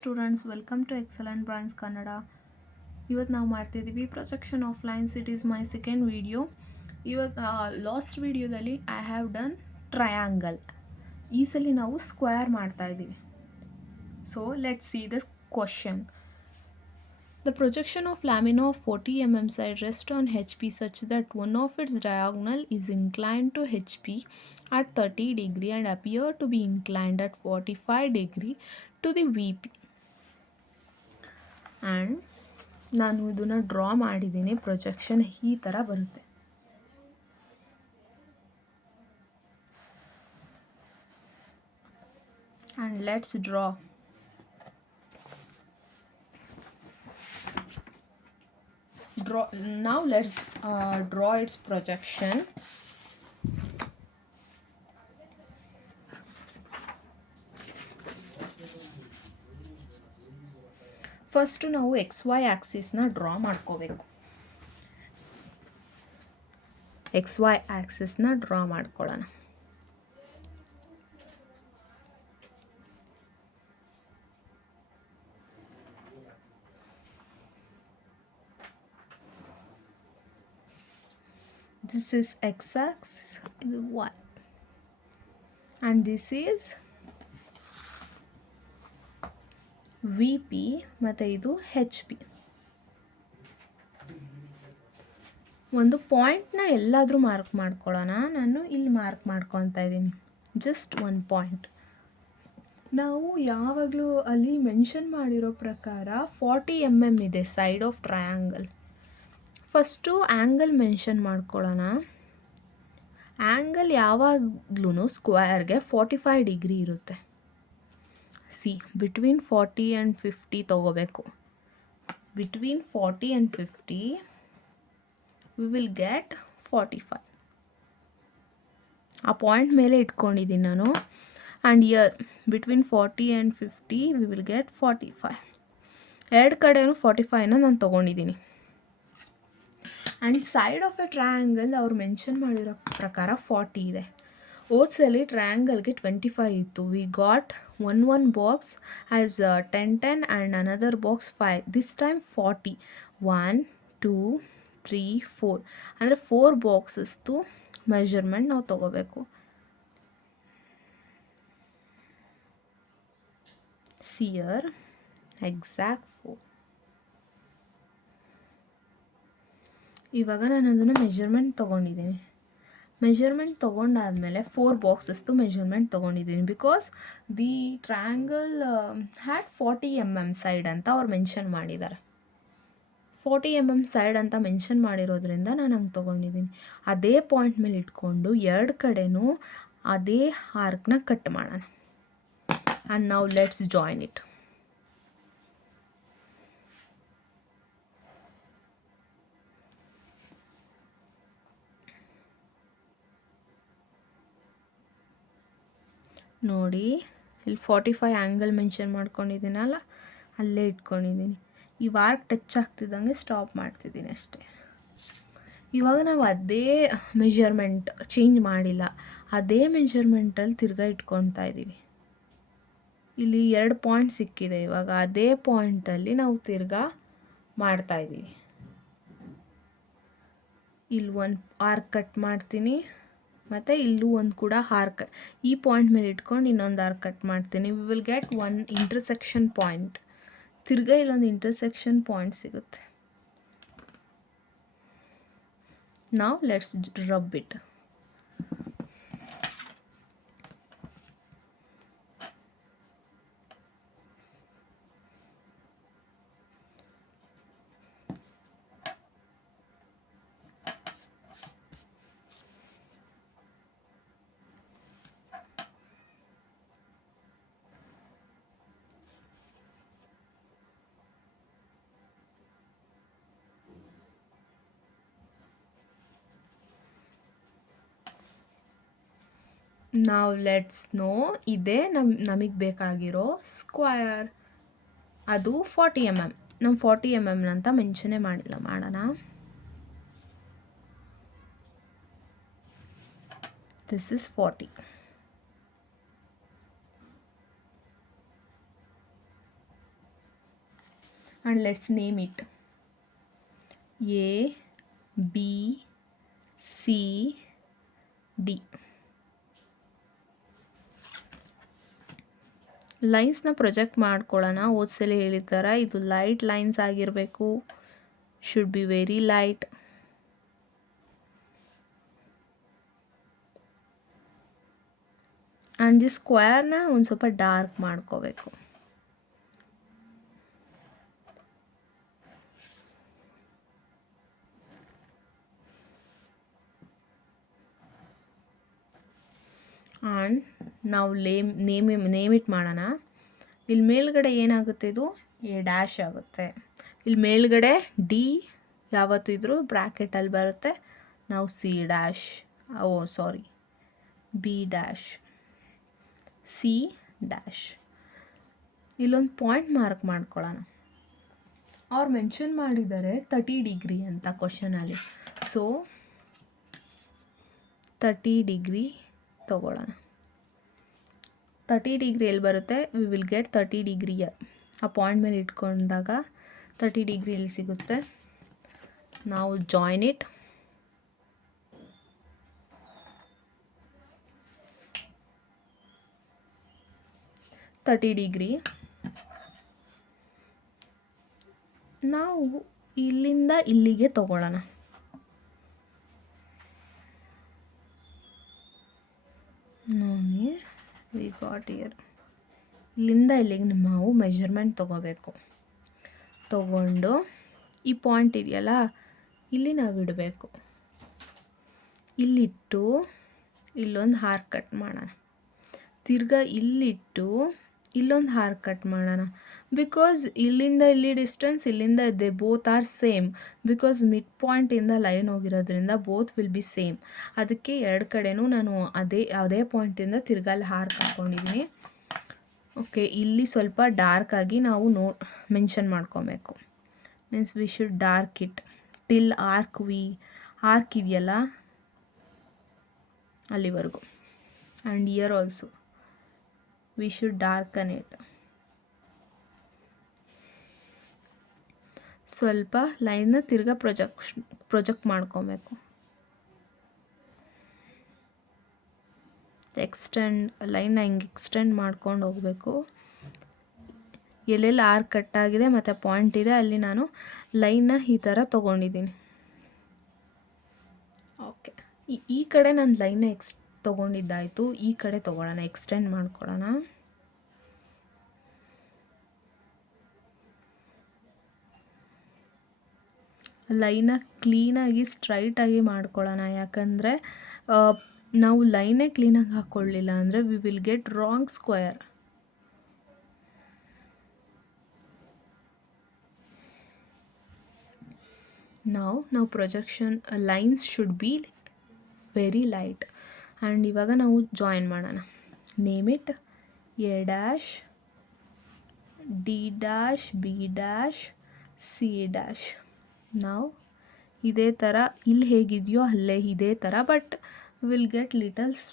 Students welcome to excellent brains Kannada. ಇವತ್ತು ನಾವು ಮಾಡ್ತಿದ್ದೀವಿ projection of lines. It is my second video. ಇವತ್ತು last ವಿಡಿಯೋದಲ್ಲಿ ಐ ಹ್ಯಾವ್ ಡನ್ ಟ್ರಯಾಂಗಲ್. ಈ ಸಲ ನಾವು ಸ್ಕ್ವೇರ್ ಮಾಡ್ತಾ ಇದ್ದೀವಿ. So let's see the question. The projection of lamina of 40 mm side rests on HP such that one of its diagonal is inclined to HP at 30 degree and appear to be inclined at 45 degree to the VP. And ನಾನು ಇದನ್ನು draw ಮಾಡಿದ್ದೀನಿ. Projection ಈ ಥರ ಬರುತ್ತೆ. And let's draw. Now let's draw its projection. First ನಾವು XY ಆ್ಯಕ್ಸಿಸ್ನ draw ಮಾಡ್ಕೋಬೇಕು. XY ಆ್ಯಕ್ಸಿಸ್ನ draw ಮಾಡ್ಕೊಳ್ಳೋಣ. This is x-axis, ಇದು y, and this is VP ಮತ್ತು ಇದು HP. ಒಂದು ಪಾಯಿಂಟ್ನ ಎಲ್ಲಾದರೂ ಮಾರ್ಕ್ ಮಾಡ್ಕೊಳ್ಳೋಣ. ನಾನು ಇಲ್ಲಿ ಮಾರ್ಕ್ ಮಾಡ್ಕೊತಾ ಇದ್ದೀನಿ, ಜಸ್ಟ್ ಒಂದು ಪಾಯಿಂಟ್. ನಾವು ಯಾವಾಗಲೂ ಅಲ್ಲಿ ಮೆನ್ಷನ್ ಮಾಡಿರೋ ಪ್ರಕಾರ 40 mm ಇದೆ side of triangle. First angle mention ಮಾಡ್ಕೊಳ್ಳೋಣ. ಆ್ಯಂಗಲ್ ಯಾವಾಗಲೂ ಸ್ಕ್ವೇರ್ಗೆ 45 ಡಿಗ್ರಿ ಇರುತ್ತೆ. ಸಿ ಬಿಟ್ವೀನ್ 40 ಆ್ಯಂಡ್ 50 ತೊಗೋಬೇಕು. Between 40 and 50 V will get 45. ಆ ಪಾಯಿಂಟ್ ಮೇಲೆ ಇಟ್ಕೊಂಡಿದ್ದೀನಿ ನಾನು. And year between 40 and 50 V will get 45. ಎರಡು ಕಡೆಯೂ 45ನ ನಾನು ತೊಗೊಂಡಿದ್ದೀನಿ. And side of A triangle ಅವ್ರು ಮೆನ್ಷನ್ ಮಾಡಿರೋ ಪ್ರಕಾರ 40 ಇದೆ. ಓದ್ಸಲಿ ಟ್ರಯಾಂಗಲ್ಗೆ 25 ಇತ್ತು. We got one box as 10 and another box 5. This time 40. 1 2 3 4 ಅಂದರೆ 4 ಬಾಕ್ಸಸ್ದು ಮೆಜರ್ಮೆಂಟ್ ನಾವು ತೊಗೋಬೇಕು. ಸಿಯರ್ ಎಕ್ಸಾಕ್ಟ್ 4. ಇವಾಗ ನಾನು ಅದನ್ನು ಮೆಜರ್ಮೆಂಟ್ ತೊಗೊಂಡಿದ್ದೀನಿ. ಮೆಜರ್ಮೆಂಟ್ ತೊಗೊಂಡಾದಮೇಲೆ 4 ಬಾಕ್ಸಸ್ದು ಮೆಜರ್ಮೆಂಟ್ ತೊಗೊಂಡಿದ್ದೀನಿ. Because the triangle had 40 mm side ಅಂತ ಅವ್ರು ಮೆನ್ಷನ್ ಮಾಡಿದ್ದಾರೆ. 40 mm ಸೈಡ್ ಅಂತ ಮೆನ್ಷನ್ ಮಾಡಿರೋದ್ರಿಂದ ನಾನು ಹಂಗೆ ತೊಗೊಂಡಿದ್ದೀನಿ. ಅದೇ ಪಾಯಿಂಟ್ ಮೇಲೆ ಇಟ್ಕೊಂಡು ಎರಡು ಕಡೆನೂ ಅದೇ ಆರ್ಕ್ನ ಕಟ್ ಮಾಡೋಣ. ಆ್ಯಂಡ್ ನಾವು ಲೆಟ್ಸ್ ಜಾಯಿನ್ ಇಟ್. ನೋಡಿ, ಇಲ್ಲಿ 45 ಆ್ಯಂಗಲ್ ಮೆನ್ಷನ್ ಮಾಡ್ಕೊಂಡಿದ್ದೀನಲ್ಲ, ಅಲ್ಲೇ ಇಟ್ಕೊಂಡಿದ್ದೀನಿ. ಈ ವಾರ್ಕ್ ಟಚ್ ಆಗ್ತಿದ್ದಂಗೆ ಸ್ಟಾಪ್ ಮಾಡ್ತಿದ್ದೀನಿ ಅಷ್ಟೇ. ಇವಾಗ ನಾವು ಅದೇ ಮೆಜರ್ಮೆಂಟ್ ಚೇಂಜ್ ಮಾಡಿಲ್ಲ, ಅದೇ ಮೆಜರ್ಮೆಂಟಲ್ಲಿ ತಿರ್ಗಾ ಇಟ್ಕೊತಾ ಇದ್ದೀವಿ. ಇಲ್ಲಿ 2 ಪಾಯಿಂಟ್ ಸಿಕ್ಕಿದೆ. ಇವಾಗ ಅದೇ ಪಾಯಿಂಟಲ್ಲಿ ನಾವು ತಿರ್ಗಾ ಮಾಡ್ತಾಯಿದ್ದೀವಿ. ಇಲ್ಲಿ ಒಂದು ಆರ್ಕ್ ಕಟ್ ಮಾಡ್ತೀನಿ, ಮತ್ತು ಇಲ್ಲೂ ಒಂದು ಕೂಡ ಆರ್ಕ್ ಈ ಪಾಯಿಂಟ್ ಮೇಲೆ ಇಟ್ಕೊಂಡು ಇನ್ನೊಂದು ಆರ್ಕ್ ಕಟ್ ಮಾಡ್ತೀನಿ. V will get one intersection point. ತಿರ್ಗಾ ಇಲ್ಲೊಂದು ಇಂಟರ್ಸೆಕ್ಷನ್ ಪಾಯಿಂಟ್ ಸಿಗುತ್ತೆ. ನಾವು ಲೆಟ್ಸ್ ರಬ್ ಇಟ್. ನಾವು ಲೆಟ್ಸ್ ನೋ, ಇದೇ ನಮಗೆ ಬೇಕಾಗಿರೋ ಸ್ಕ್ವಯರ್. ಅದು 40 mm. ನಾವು 40 mm ಅಂತ ಮೆನ್ಷನೇ ಮಾಡಿಲ್ಲ. ಮಾಡೋಣ. This is 40. And let's name it A B C D. ಲೈನ್ಸ್ನ ಪ್ರೊಜೆಕ್ಟ್ ಮಾಡ್ಕೊಳ್ಳೋಣ. ಓದ್ಸಲಿ ಹೇಳಿದ ಇದು ಲೈಟ್ ಲೈನ್ಸ್ ಆಗಿರಬೇಕು, should be very light. And the ಸ್ಕ್ವೇರ್ನ ಒಂದು ಸ್ವಲ್ಪ ಡಾರ್ಕ್ ಮಾಡ್ಕೋಬೇಕು. ಆ್ಯಂಡ್ ನಾವು ನೇಮ್ ಇಟ್ ಮಾಡೋಣ. ಇಲ್ಲಿ ಮೇಲ್ಗಡೆ ಏನಾಗುತ್ತೆ, ಇದು ಎ ಡ್ಯಾಶ್ ಆಗುತ್ತೆ. ಇಲ್ಲಿ ಮೇಲ್ಗಡೆ ಡಿ ಯಾವತ್ತಿದ್ರೂ ಬ್ರ್ಯಾಕೆಟಲ್ಲಿ ಬರುತ್ತೆ. ನಾವು C dash, B dash, C dash. ಇಲ್ಲೊಂದು ಪಾಯಿಂಟ್ ಮಾರ್ಕ್ ಮಾಡ್ಕೊಳ್ಳೋಣ. ಅವ್ರು ಮೆನ್ಷನ್ ಮಾಡಿದ್ದಾರೆ 30 ಡಿಗ್ರಿ ಅಂತ ಕ್ವಶನಲ್ಲಿ. ಸೊ 30 ಡಿಗ್ರಿ ತಗೊಳ್ಳೋಣ. 30 ಡಿಗ್ರಿ ಎಲ್ಲಿ ಬರುತ್ತೆ, ವಿ ವಿಲ್ ಗೆಟ್ 30 ಡಿಗ್ರಿ ಆ ಪಾಯಿಂಟ್ ಮೇಲೆ ಇಟ್ಕೊಂಡಾಗ 30 ಡಿಗ್ರಿ ಎಲ್ಲಿ ಸಿಗುತ್ತೆ. ನಾವು ಜಾಯಿನ್ ಇಟ್. ಡಿಗ್ರಿ ನಾವು ಇಲ್ಲಿಂದ ಇಲ್ಲಿಗೆ ತಗೊಳ್ಳೋಣ. ನೋಡಿ, ವಿ ಗಾಟ್ ಇಯರ್. ಇಲ್ಲಿಂದ ಇಲ್ಲಿಗೆ ನಾವು ಮೆಜರ್ಮೆಂಟ್ ತೊಗೋಬೇಕು. ತಗೊಂಡು ಈ ಪಾಯಿಂಟ್ ಇದೆಯಲ್ಲ, ಇಲ್ಲಿ ನಾವು ಇಡಬೇಕು. ಇಲ್ಲಿಟ್ಟು ಇಲ್ಲೊಂದು ಹಾರ್ ಕಟ್ ಮಾಡೋಣ. ತಿರ್ಗಾ ಇಲ್ಲಿಟ್ಟು ಇಲ್ಲೊಂದು ಹಾರ್ ಕಟ್ ಮಾಡೋಣ. ಬಿಕಾಸ್ ಇಲ್ಲಿಂದ ಇಲ್ಲಿ ಡಿಸ್ಟೆನ್ಸ್, ಇಲ್ಲಿಂದ ಇದೆ, both are same. Because mid ಪಾಯಿಂಟಿಂದ ಲೈನ್ ಹೋಗಿರೋದ್ರಿಂದ ಬೋತ್ ವಿಲ್ ಬಿ ಸೇಮ್. ಅದಕ್ಕೆ ಎರಡು ಕಡೆನೂ ನಾನು ಅದೇ ಪಾಯಿಂಟಿಂದ ತಿರ್ಗಾ ಅಲ್ಲಿ ಹಾರ್ ಹಾಕ್ಕೊಂಡಿದ್ದೀನಿ. ಓಕೆ, ಇಲ್ಲಿ ಸ್ವಲ್ಪ ಡಾರ್ಕಾಗಿ ನಾವು ಮೆನ್ಷನ್ ಮಾಡ್ಕೊಬೇಕು. Means we should dark it till arc ಇದೆಯಲ್ಲ ಅಲ್ಲಿವರೆಗೂ. And here also we should darken it. ಸ್ವಲ್ಪ ಲೈನ್ನ ತಿರ್ಗಾ ಪ್ರೊಜೆಕ್ಟ್ ಮಾಡ್ಕೊಬೇಕು. ಲೈನ್ನ ಹಿಂಗೆ ಎಕ್ಸ್ಟೆಂಡ್ ಮಾಡ್ಕೊಂಡು ಹೋಗಬೇಕು. ಎಲ್ಲೆಲ್ಲಿ ಆರ್ಕ್ ಕಟ್ಟಾಗಿದೆ ಮತ್ತು ಪಾಯಿಂಟ್ ಇದೆ ಅಲ್ಲಿ ನಾನು ಲೈನ್ನ ಈ ಥರ ತೊಗೊಂಡಿದ್ದೀನಿ. ಓಕೆ, ಈ ಕಡೆ ನಾನು ಲೈನ್ನ ತೊಗೊಂಡಿದ್ದಾಯಿತು. ಈ ಕಡೆ ತೊಗೊಳ್ಳೋಣ, ಎಕ್ಸ್ಟೆಂಡ್ ಮಾಡ್ಕೊಳ್ಳೋಣ. ಲೈನ ಕ್ಲೀನಾಗಿ ಸ್ಟ್ರೈಟಾಗಿ ಮಾಡ್ಕೊಳ್ಳೋಣ. ಯಾಕಂದರೆ ನಾವು ಲೈನೇ ಕ್ಲೀನಾಗಿ ಹಾಕ್ಕೊಳ್ಳಿಲ್ಲ ಅಂದರೆ we will get wrong square. ನಾವು projection lines should be very light. And ಇವಾಗ ನಾವು ಜಾಯಿನ್ ಮಾಡೋಣ. Name it A dash, D dash, B dash, C dash. ನಾವು ಇದೇ ಥರ ಇಲ್ಲಿ ಹೇಗಿದೆಯೋ ಅಲ್ಲೇ ಇದೇ ಥರ, but will get littles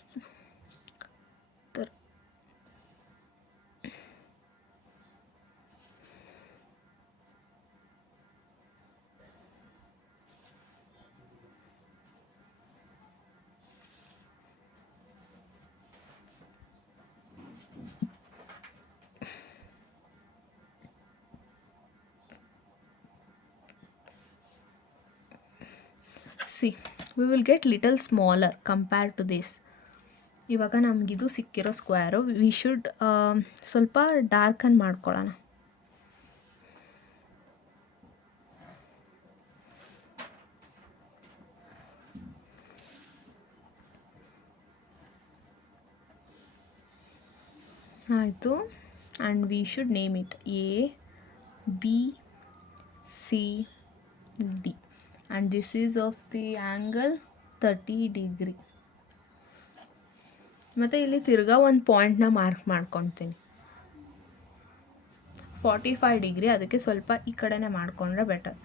we will get little smaller compared to this. ಇವಾಗ ನಮಗಿದು ಸಿಕ್ಕಿರೋ ಸ್ಕ್ವೇರು ವಿ ಶುಡ್ ಸ್ವಲ್ಪ ಡಾರ್ಕನ್ ಮಾಡ್ಕೊಳ್ಳೋಣ. ಆಯಿತು. And we should name it A B C D. and this is of the angle 30 degree. ಮತ್ತು ಇಲ್ಲಿ ತಿರ್ಗಾ ಒಂದು ಪಾಯಿಂಟ್ನ ಮಾರ್ಕ್ ಮಾಡ್ಕೊತೀನಿ 45 ಡಿಗ್ರಿ. ಅದಕ್ಕೆ ಸ್ವಲ್ಪ ಈ ಕಡೆನೇ ಮಾಡಿಕೊಂಡ್ರೆ ಬೆಟರ್.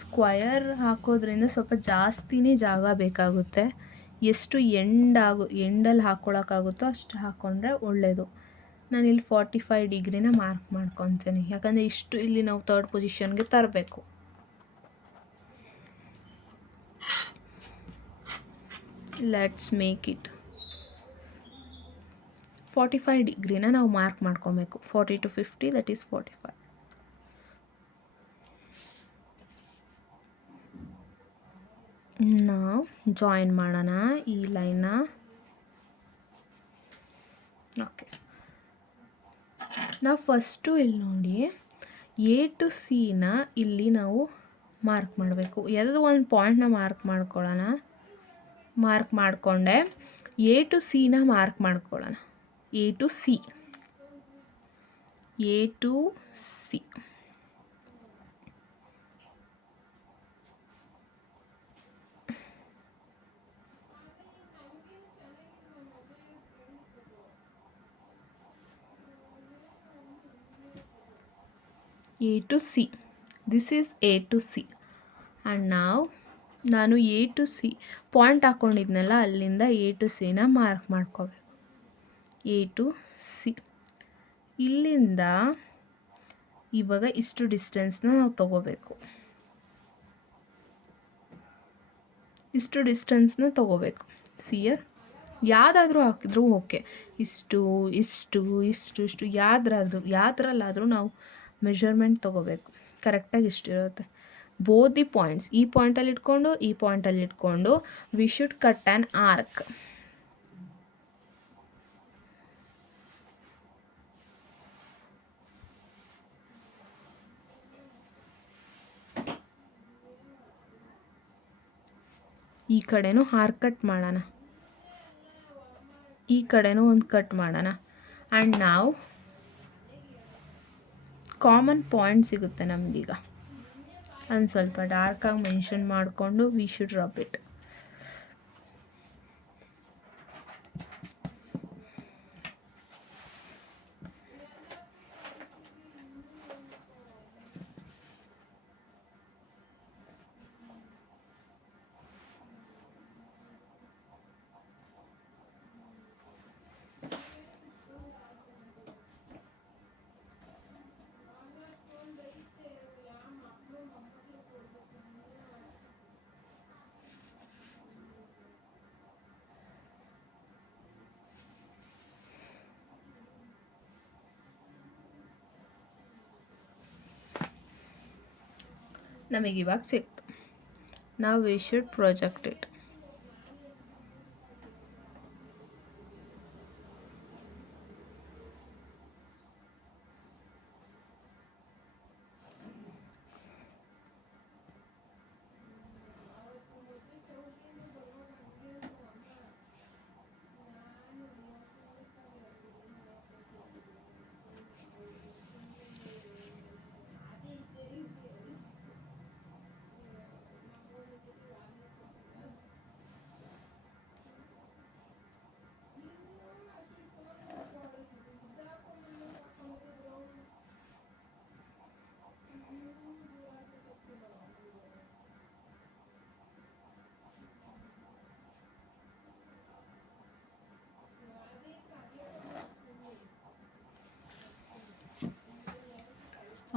ಸ್ಕ್ವಯರ್ ಹಾಕೋದ್ರಿಂದ ಸ್ವಲ್ಪ ಜಾಸ್ತಿನೇ ಜಾಗ ಬೇಕಾಗುತ್ತೆ. ಎಷ್ಟು ಎಂಡಲ್ಲಿ ಹಾಕ್ಕೊಳಕ್ಕಾಗುತ್ತೋ ಅಷ್ಟು ಹಾಕ್ಕೊಂಡ್ರೆ ಒಳ್ಳೆಯದು. ನಾನಿಲ್ಲಿ 45 ಡಿಗ್ರಿನ ಮಾರ್ಕ್ ಮಾಡ್ಕೊತೀನಿ, ಯಾಕಂದರೆ ಇಷ್ಟು ಇಲ್ಲಿ ನಾವು ಥರ್ಡ್ ಪೊಸಿಷನ್ಗೆ ತರಬೇಕು. ಲೆಟ್ಸ್ ಮೇಕ್ ಇಟ್ 45 ಡಿಗ್ರಿನ ನಾವು ಮಾರ್ಕ್ ಮಾಡ್ಕೊಬೇಕು. 40 to 50 ದಟ್ ಈಸ್ 45. ನಾವು ಜಾಯಿನ್ ಮಾಡೋಣ ಈ ಲೈನ್ನ. ಓಕೆ, ನಾವು ಫಸ್ಟು ಇಲ್ಲಿ ನೋಡಿ ಎ ಟು ಸಿನ ಇಲ್ಲಿ ನಾವು ಮಾರ್ಕ್ ಮಾಡಬೇಕು. ಯಾವುದೋ ಒಂದು ಪಾಯಿಂಟ್ನ ಮಾರ್ಕ್ ಮಾಡ್ಕೊಳ್ಳೋಣ. ಮಾರ್ಕ್ ಮಾಡಿಕೊಂಡೆ ಎ ಟು ಸಿನ ಮಾರ್ಕ್ ಮಾಡ್ಕೊಳ್ಳೋಣ. A to C, A to C. A to C. This is A to C. And now ನಾನು ಎ ಟು ಸಿ ಪಾಯಿಂಟ್ ಹಾಕ್ಕೊಂಡಿದ್ನಲ್ಲ, ಅಲ್ಲಿಂದ ಎ ಟು ಸಿನ ಮಾರ್ಕ್ ಮಾಡ್ಕೋಬೇಕು. ಎ ಟು ಸಿ ಇಲ್ಲಿಂದ ಇವಾಗ ಇಷ್ಟು ಡಿಸ್ಟೆನ್ಸ್ನ ನಾವು ತೊಗೋಬೇಕು. ಇಷ್ಟು ಡಿಸ್ಟೆನ್ಸ್ನ ತೊಗೋಬೇಕು. ಸಿಯರ್ ಯಾವುದಾದ್ರೂ ಹಾಕಿದ್ರೂ ಓಕೆ. ಇಷ್ಟು ಇಷ್ಟು ಇಷ್ಟು ಇಷ್ಟು ಯಾವುದ್ರಲ್ಲಾದರೂ ನಾವು ಮೆಷರ್ಮೆಂಟ್ ತೊಗೋಬೇಕು. ಕರೆಕ್ಟಾಗಿ ಇಷ್ಟಿರುತ್ತೆ. ಬೋತ್ ದಿ ಪಾಯಿಂಟ್ಸ್, ಈ ಪಾಯಿಂಟಲ್ಲಿ ಇಟ್ಕೊಂಡು ಈ ಪಾಯಿಂಟಲ್ಲಿ ಇಟ್ಕೊಂಡು we should cut an arc. ಈ ಕಡೆನೂ ಆರ್ಕ್ ಕಟ್ ಮಾಡೋಣ, ಈ ಕಡೆನೂ ಒಂದು ಕಟ್ ಮಾಡೋಣ. ಆ್ಯಂಡ್ ನಾವು ಕಾಮನ್ ಪಾಯಿಂಟ್ ಸಿಗುತ್ತೆ ನಮಗೀಗ. ಒಂದು ಸ್ವಲ್ಪ ಡಾರ್ಕಾಗಿ ಮೆನ್ಷನ್ ಮಾಡಿಕೊಂಡು ವಿ ಶುಡ್ ರಬ್ ಇಟ್. ನಮಗಿವಾಗ ಸಿಕ್ತು. ನಾವು we should project it.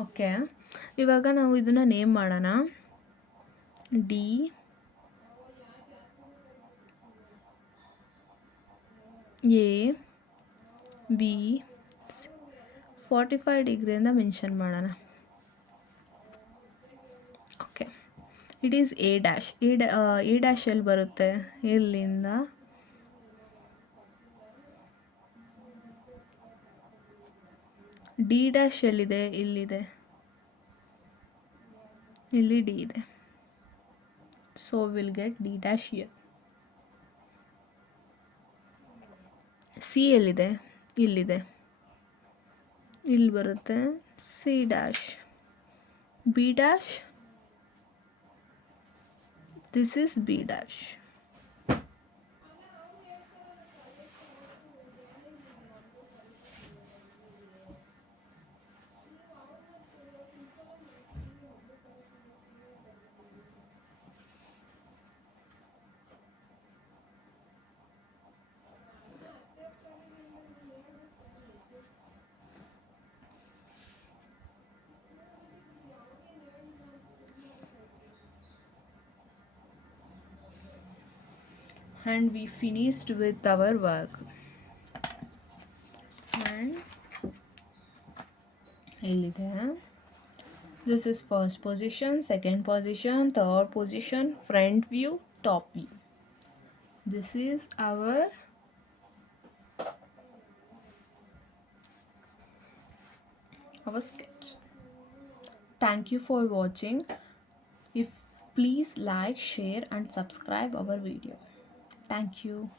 Okay, ಇವಾಗ ನಾವು ಇದನ್ನು ನೇಮ್ ಮಾಡೋಣ. ಡಿ ಎ ಬಿ 45 ಡಿಗ್ರಿಯಿಂದ ಮೆನ್ಷನ್ ಮಾಡೋಣ. Okay, it is A dash. A dash ಎಲ್ಲಿ ಬರುತ್ತೆ? ಇಲ್ಲಿಂದ ಡಿ ಡ್ಯಾಶ್ ಎಲ್ಲಿದೆ? ಇಲ್ಲಿದೆ, ಇಲ್ಲಿ ಡಿ ಇದೆ. So will get D dash year. C ಎಲ್ಲಿದೆ? ಇಲ್ಲಿದೆ, ಇಲ್ಲಿ ಬರುತ್ತೆ C dash. B dash, this is be dash. and we finished with our work. And ಇಲ್ಲಿದೆ, this is first position, second position, third position, front view, top view. This is our sketch. Thank you for watching. If please like, share and subscribe our video. Thank you.